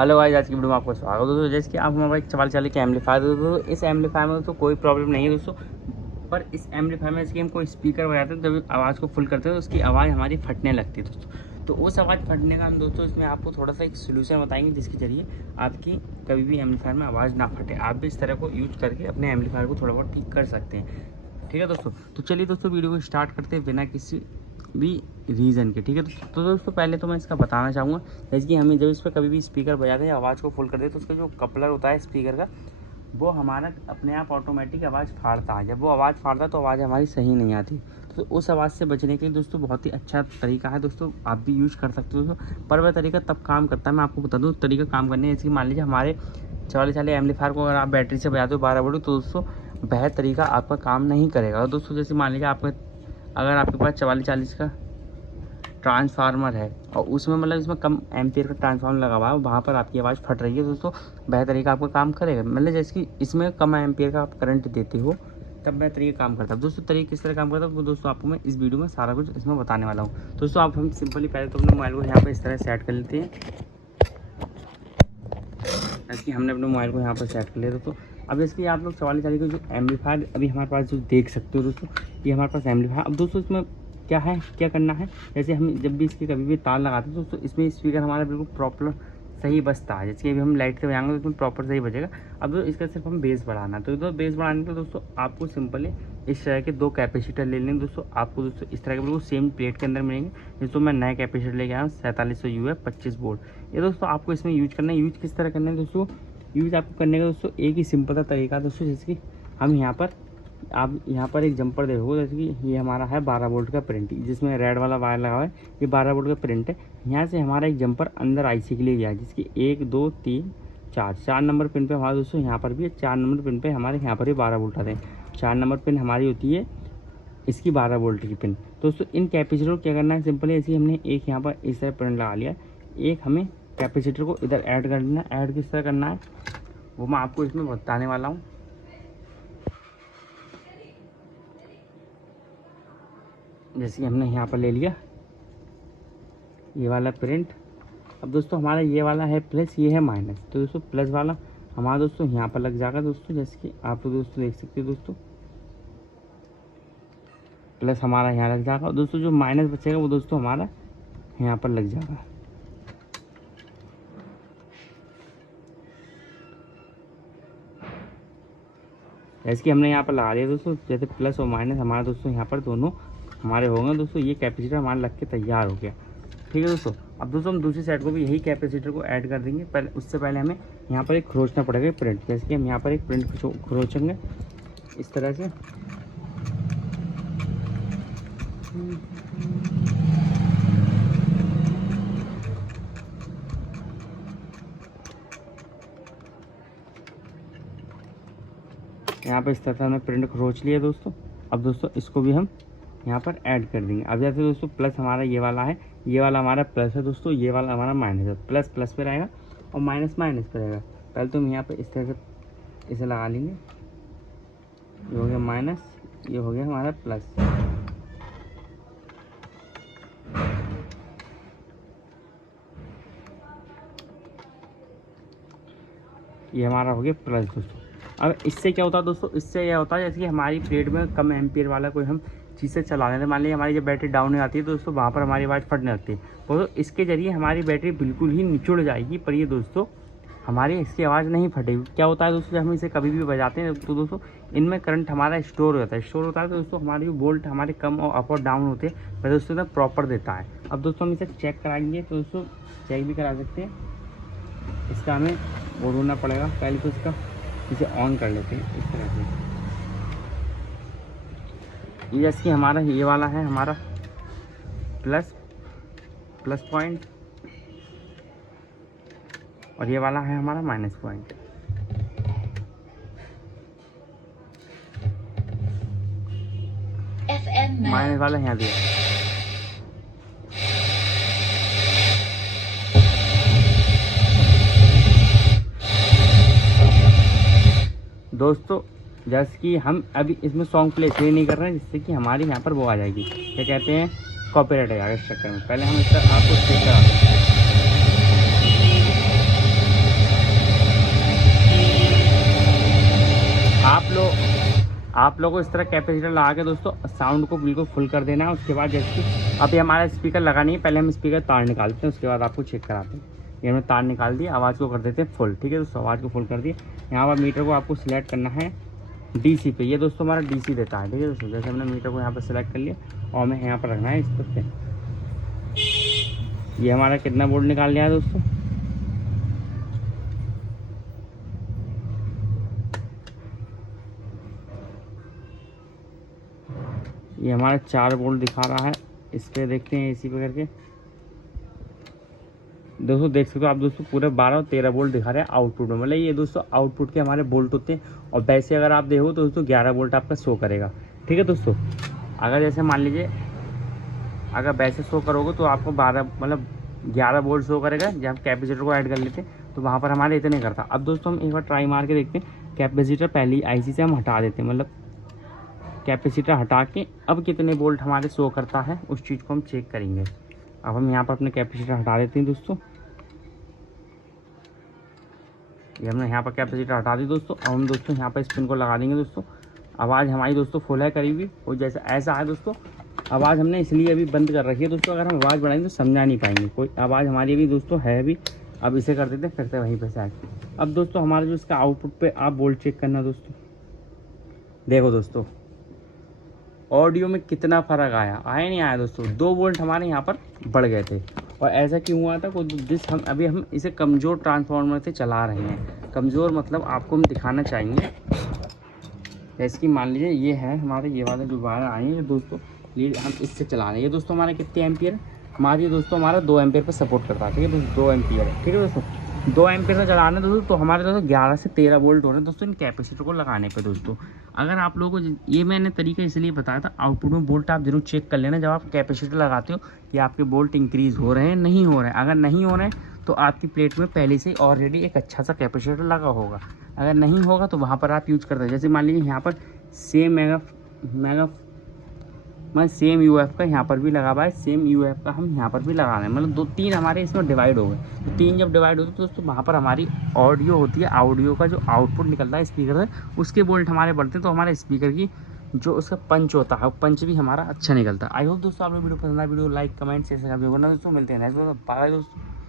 Hello guys, आज की video में आपका स्वागत है दोस्तों। जैसे कि आप हमारे पास 44 के एम्पलीफायर दोस्तों, इस एम्पलीफायर में दोस्तों कोई प्रॉब्लम नहीं है दोस्तों। पर इस एम्पलीफायर में इसकी हम कोई स्पीकर बजाते हैं, जब आवाज़ को फुल करते हैं तो उसकी आवाज़ हमारी फटने लगती है दोस्तों। तो उस आवाज़ फटने का हम दोस्तों इसमें आपको थोड़ा सा एक सोल्यूशन बताएंगे, जिसके जरिए आपकी कभी भी एम्पलीफायर में आवाज़ ना फटे। आप भी इस तरह को यूज करके अपने एम्पलीफायर को थोड़ा बहुत ठीक कर सकते हैं। ठीक है दोस्तों, तो चलिए दोस्तों वीडियो को स्टार्ट करते हैं बिना किसी भी रीज़न के। ठीक है तो दोस्तों पहले तो मैं इसका बताना चाहूँगा, जैसे कि हमें जब इस पर कभी भी स्पीकर बजाते हैं, आवाज़ को फुल कर दे तो उसका जो कपलर होता है स्पीकर का, वो हमारा अपने आप ऑटोमेटिक आवाज़ फाड़ता है। जब वो आवाज़ फाड़ता है तो आवाज़ हमारी सही नहीं आती। तो उस आवाज़ से बचने के लिए दोस्तों बहुत ही अच्छा तरीका है दोस्तों, आप भी यूज़ कर सकते हो दोस्तों। पर वह तरीका तब काम करता है, मैं आपको बता दूँ तरीका काम करने। जैसे कि मान लीजिए हमारे 44 एम्पलीफायर को अगर आप बैटरी से बजाते हो 12 वोल्ट, तो दोस्तों वह तरीका आपका काम नहीं करेगा। और दोस्तों जैसे मान लीजिए अगर आपके पास 44 का ट्रांसफार्मर है और उसमें मतलब इसमें कम एम्पियर का ट्रांसफार्मर लगा हुआ है, वहाँ पर आपकी आवाज़ फट रही है दोस्तों, वह तरीका आपका काम करेगा। मतलब जैसे कि इसमें कम एम्पियर का आप करंट देते हो, तब वह तरीका काम करता है दोस्तों। तरीका किस तरह काम करता है वो दोस्तों आपको मैं इस वीडियो में सारा कुछ इसमें बताने वाला हूँ। दोस्तों आप हम सिंपली पहले तो अपने मोबाइल को यहाँ पर इस तरह सेट कर लेते हैं। जैसे कि हमने अपने मोबाइल को यहाँ पर सेट कर लिया दोस्तों। अब जैसे कि आप लोग 44 का जो एम्पलीफायर अभी हमारे पास जो देख सकते हो दोस्तों, ये हमारे पास एम्पलीफायर। अब दोस्तों इसमें क्या करना है, जैसे हम जब भी इसके कभी भी तार लगाते हैं दोस्तों, इसमें स्पीकर हमारा बिल्कुल प्रॉपर सही बजता है। जैसे कि अभी हम लाइट से बजाएंगे तो इसमें प्रॉपर सही बजेगा। अब तो इसका सिर्फ हम बेस बढ़ाना है, तो बेस बढ़ाने के दोस्तों आपको सिंपली इस तरह के 2 कैपेसिटर ले लेंगे दोस्तों। आपको दोस्तों इस तरह के बिल्कुल सेम प्लेट के अंदर मिलेंगे। दोस्तों मैं नए कैपेसिटर लेके आया हूँ 4700 UF 25 वोल्ट। ये दोस्तों आपको इसमें यूज करना है। यूज किस तरह करना है दोस्तों, यूज आपको करने का दोस्तों एक ही सिंपल सा तरीका दोस्तों। जैसे कि हम आप यहाँ पर एक जंपर देखोगे, जैसे कि ये हमारा है 12 वोल्ट का प्रिंट, जिसमें रेड वाला वायर लगा हुआ है, ये 12 वोल्ट का प्रिंट है। यहाँ से हमारा एक जंपर अंदर आईसी के लिए गया है, जिसकी 1 2 3 4 नंबर पिन पे हमारा दोस्तों यहाँ पर भी है। 4 नंबर पिन पे हमारे यहाँ पर भी 12 वोल्ट आते हैं। 4 नंबर पिन हमारी होती है इसकी 12 वोल्ट की पिन। दोस्तों इन कैपेसिटर को क्या करना है, सिंपली ऐसे हमने एक यहाँ पर इस तरह प्रिंट लगा लिया, एक हमें कैपेसिटर को इधर ऐड कर लेना। ऐड किस तरह करना है वो मैं आपको इसमें बताने वाला हूँ। जैसे कि हमने यहाँ पर ले लिया ये वाला प्रिंट। अब दोस्तों हमारा ये वाला है प्लस, ये है माइनस, तो दोस्तों प्लस वाला हमारा दोस्तों यहाँ पर लग जाएगा दोस्तों। जैसे कि आप लोग दोस्तों देख सकते हो दोस्तों, प्लस हमारा यहाँ लग जाएगा। और दोस्तों जो माइनस बचेगा वो दोस्तों हमारा यहाँ पर लग जाएगा। जैसे कि हमने यहाँ पर लगा लिया दोस्तों, जैसे प्लस और माइनस हमारा दोस्तों यहाँ पर दोनों हमारे हो गए दोस्तों। ये कैपेसिटर हमारा लग के तैयार हो गया। ठीक है दोस्तों, अब दोस्तों हम दूसरी साइड को भी यही कैपेसिटर को ऐड कर देंगे। पहले उससे पहले हमें यहाँ पर एक खरोचना पड़ेगा प्रिंट। जैसे कि हम यहाँ पर एक प्रिंट खरोचेंगे इस तरह से। यहाँ पर इस तरह से हमने प्रिंट खरोच लिया दोस्तों। अब दोस्तों इसको भी हम यहाँ पर ऐड कर देंगे। अब जैसे दोस्तों प्लस हमारा ये वाला है, ये वाला हमारा प्लस है दोस्तों, ये वाला हमारा माइनस है। प्लस प्लस पे रहेगा और माइनस माइनस पे रहेगा। पहले तो हम यहाँ पर इस तरह से इसे लगा लेंगे। ये हो गया माइनस, ये हो गया हमारा प्लस। ये हमारा हो गया प्लस दोस्तों। अब इससे क्या होता है दोस्तों, इससे यह होता है जैसे कि हमारी प्लेट में कम एम्पियर वाला कोई हम चीज़ से चला लेते हैं। मान लीजिए हमारी जब बैटरी डाउन हो जाती है तो दोस्तों वहाँ पर हमारी आवाज़ फटने लगती है। तो इसके ज़रिए हमारी बैटरी बिल्कुल ही निचुड़ जाएगी, पर ये दोस्तों हमारी इसकी आवाज़ नहीं फटेगी। क्या होता है दोस्तों, जब हम इसे कभी भी बजाते हैं तो दोस्तों इनमें करंट हमारा स्टोर होता है। स्टोर होता है तो दोस्तों हमारी वोल्ट हमारे कम और अप और डाउन होते हैं, वह दोस्तों इतना प्रॉपर देता है। अब दोस्तों हम इसे चेक कराएंगे तो दोस्तों चेक भी करा सकते हैं। इसका हमें वो ढूंढना पड़ेगा। पहले तो इसका इसे ऑन कर लेते हैं इस तरह से। ये जैसे कि हमारा ये वाला है हमारा प्लस पॉइंट और ये वाला है हमारा माइनस पॉइंट। माइनस वाला यहाँ दिया। दोस्तों जैसे कि हम अभी इसमें सॉन्ग प्ले इसलिए नहीं कर रहे हैं जिससे कि हमारी यहाँ पर वो आ जाएगी, क्या कहते हैं, कॉपीराइट आ जाएगा इस चक्कर में। पहले हम इसका आपको चेक करा दें। आप लोगों को इस तरह कैपेसिटर लगा के दोस्तों साउंड को बिल्कुल फुल कर देना है। उसके बाद जैसे कि अभी हमारा स्पीकर लगा नहीं है, पहले हम स्पीकर तार निकालते हैं, उसके बाद आपको चेक कराते हैं। ये हमने तार निकाल दिया, आवाज़ को कर देते हैं फुल। ठीक है दोस्तों, आवाज़ को फुल कर दिए। यहाँ पर मीटर को आपको सिलेक्ट करना है DC पे। ये दोस्तों हमारा DC देता है। ठीक है दोस्तों, जैसे हमने मीटर को यहाँ पर सिलेक्ट कर लिया और हमें यहाँ पर रखना है इस पर। ये हमारा कितना वोल्ट निकाल लिया है दोस्तों, ये हमारा 4 वोल्ट दिखा रहा है। इस पर देखते हैं AC पे करके। दोस्तों देख सकते हो आप दोस्तों, पूरे 12 और 13 वोल्ट दिखा रहे हैं आउटपुट में। मतलब ये दोस्तों आउटपुट के हमारे वोल्ट होते हैं। और वैसे अगर आप देखो तो दोस्तों 11 वोल्ट आपका शो करेगा। ठीक है दोस्तों, अगर जैसे मान लीजिए अगर वैसे शो करोगे तो आपको 12 मतलब 11 वोल्ट शो करेगा। जब कैपेसिटर को ऐड कर लेते हैं तो वहाँ पर हमारे इतने करता। अब दोस्तों हम एक बार ट्राई मार के देखते हैं। कैपेसिटर पहली IC से हम हटा देते हैं, मतलब कैपेसिटर हटा के अब कितने वोल्ट हमारे शो करता है उस चीज़ को हम चेक करेंगे। अब हम यहाँ पर अपने कैपेसिटर हटा देते हैं दोस्तों। ये हमने यहाँ पर कैपेसिटर हटा दी दोस्तों। अब हम दोस्तों यहाँ पर स्पिन को लगा देंगे दोस्तों। आवाज़ हमारी दोस्तों फुल है करीबी, और जैसा ऐसा है दोस्तों। आवाज़ हमने इसलिए अभी बंद कर रखी है दोस्तों, अगर हम आवाज़ बढ़ाएंगे तो समझा नहीं पाएंगे कोई। आवाज़ हमारी अभी दोस्तों है भी। अब इसे कर देते हैं, फिर से वहीं पर से आके। अब दोस्तों हमारे जो इसका आउटपुट पे आप वोल्ट चेक करना दोस्तों। देखो दोस्तों ऑडियो में कितना फ़र्क आया नहीं आया दोस्तों। 2 वोल्ट हमारे यहाँ पर बढ़ गए थे। और ऐसा क्यों हुआ था, अभी हम इसे कमज़ोर ट्रांसफार्मर से चला रहे हैं। कमज़ोर मतलब आपको हम दिखाना चाहेंगे, जैसे कि मान लीजिए ये है हमारे ये वाले जो वायर आए हैं दोस्तों, ये हम इससे चला रहे हैं। ये दोस्तों हमारे कितने एम्पियर हमारी दोस्तों हमारा 2 एम्पियर पर सपोर्ट करता है। ठीक है दोस्तों, 2 एम्पियर है। ठीक है दोस्तों, 2 एम्पियर का चला रहे हैं दोस्तों। तो हमारे दोस्तों 11 से 13 वोल्ट हो रहे हैं दोस्तों इन कैपेसिटर को लगाने पे दोस्तों। अगर आप लोगों को ये मैंने तरीका इसलिए बताया था, आउटपुट में वोल्ट आप जरूर चेक कर लेना जब आप कैपेसिटर लगाते हो कि आपके वोल्ट इंक्रीज़ हो रहे हैं नहीं हो रहे हैं। अगर नहीं हो रहे हैं तो आपकी प्लेट में पहले से ही ऑलरेडी एक अच्छा सा कैपेसिटर लगा होगा। अगर नहीं होगा तो वहाँ पर आप यूज़ करते हैं। जैसे मान लीजिए यहाँ पर सेम सेम UF का यहाँ पर भी लगा हुआ है, सेम UF का हम यहाँ पर भी लगा रहे हैं। मतलब 2-3 हमारे इसमें डिवाइड हो गए। तो 3 जब डिवाइड होते हैं तो दोस्तों वहाँ पर हमारी ऑडियो होती है, ऑडियो का जो आउटपुट निकलता है स्पीकर से उसके वोल्ट हमारे बढ़ते हैं। तो हमारे स्पीकर की जो उसका पंच होता है, पंच भी हमारा अच्छा निकलता है। आई होप दोस्तों आप लोग वीडियो पसंद आए, वीडियो लाइक कमेंट शेयर करना दोस्तों। मिलते हैं नेक्स्ट वीडियो में। बाय दोस्तों।